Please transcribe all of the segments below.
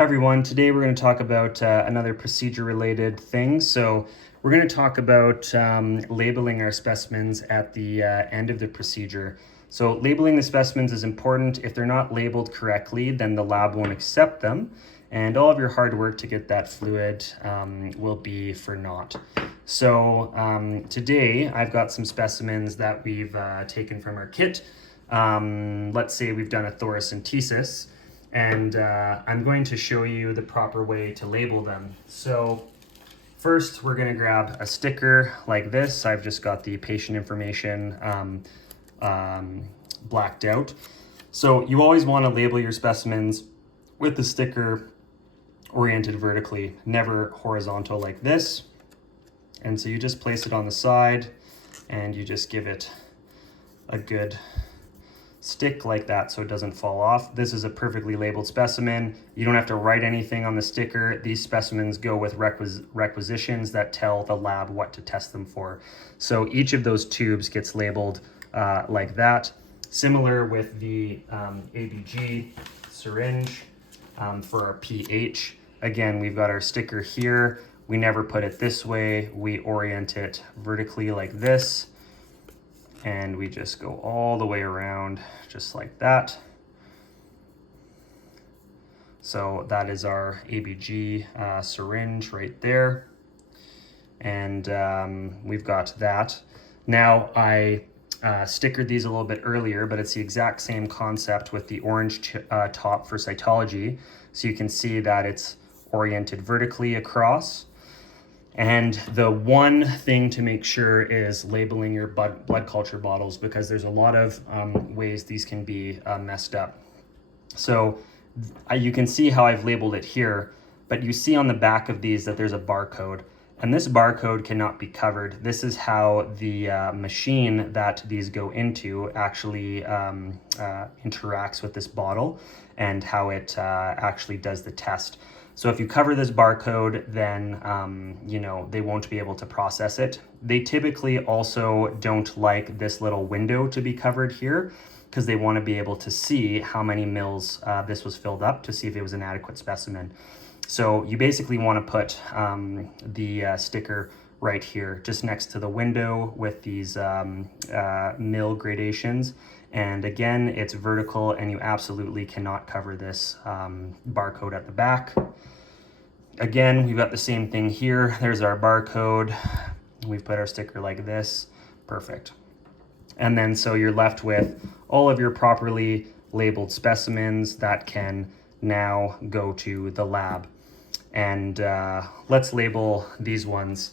Hi everyone, today we're going to talk about another procedure related thing. So we're going to talk about labeling our specimens at the end of the procedure. So labeling the specimens is important. If they're not labeled correctly, then the lab won't accept them, and all of your hard work to get that fluid will be for naught. So today I've got some specimens that we've taken from our kit. Let's say we've done a thoracentesis, and I'm going to show you the proper way to label them. So first we're going to grab a sticker like this. I've just got the patient information blacked out. So you always want to label your specimens with the sticker oriented vertically, never horizontal like this. And so you just place it on the side and you just give it a good stick like that so it doesn't fall off. This is a perfectly labeled specimen. You don't have to write anything on the sticker. These specimens go with requisitions that tell the lab what to test them for. So each of those tubes gets labeled like that. Similar with the ABG syringe for our pH. Again, we've got our sticker here. We never put it this way. We orient it vertically like this. And we just go all the way around just like that. So that is our ABG syringe right there. And we've got that. Now I stickered these a little bit earlier, but it's the exact same concept with the orange top for cytology. So you can see that it's oriented vertically across. And the one thing to make sure is labeling your blood culture bottles, because there's a lot of ways these can be messed up. So you can see how I've labeled it here, but you see on the back of these that there's a barcode, and this barcode cannot be covered. This is how the machine that these go into actually interacts with this bottle and how it actually does the test. So if you cover this barcode, then they won't be able to process it. They typically also don't like this little window to be covered here because they want to be able to see how many mils this was filled up to see if it was an adequate specimen. So you basically want to put the sticker right here, just next to the window with these mil gradations. And again, it's vertical and you absolutely cannot cover this barcode at the back. Again, we've got the same thing here. There's our barcode. We've put our sticker like this. Perfect. And then so you're left with all of your properly labeled specimens that can now go to the lab. And let's label these ones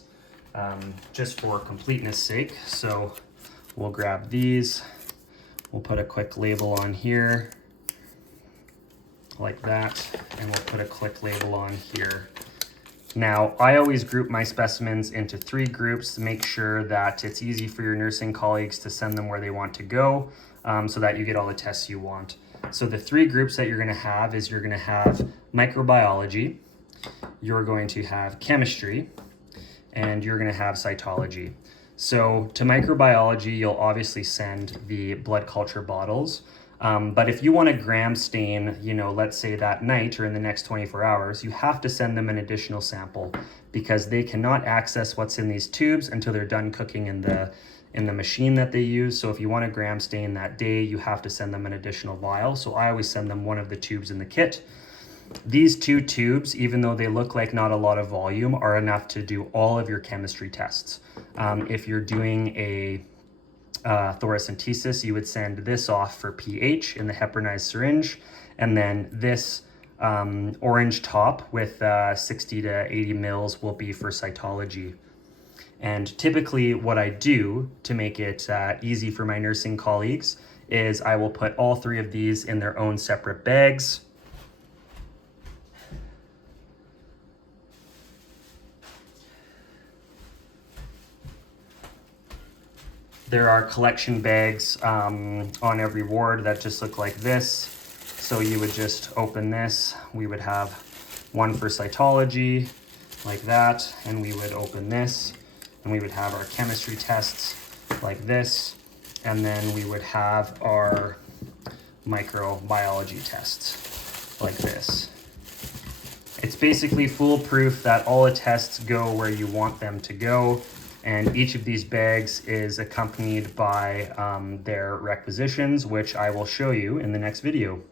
just for completeness sake. So we'll grab these. We'll put a quick label on here like that, and we'll put a quick label on here. Now, I always group my specimens into 3 groups to make sure that it's easy for your nursing colleagues to send them where they want to go so that you get all the tests you want. So the 3 groups that you're gonna have is you're gonna have microbiology, you're going to have chemistry, and you're gonna have cytology. So to microbiology, you'll obviously send the blood culture bottles. But if you want to gram stain, let's say that night or in the next 24 hours, you have to send them an additional sample because they cannot access what's in these tubes until they're done cooking in the machine that they use. So if you want to gram stain that day, you have to send them an additional vial. So I always send them one of the tubes in the kit. These 2 tubes, even though they look like not a lot of volume, are enough to do all of your chemistry tests. If you're doing a thoracentesis, you would send this off for pH in the heparinized syringe, and then this orange top with 60 to 80 mils will be for cytology. And typically what I do to make it easy for my nursing colleagues is I will put all 3 of these in their own separate bags. There are collection bags on every ward that just look like this. So you would just open this. We would have one for cytology like that. And we would open this and we would have our chemistry tests like this. And then we would have our microbiology tests like this. basically foolproof that all the tests go where you want them to go. And each of these bags is accompanied by their requisitions, which I will show you in the next video.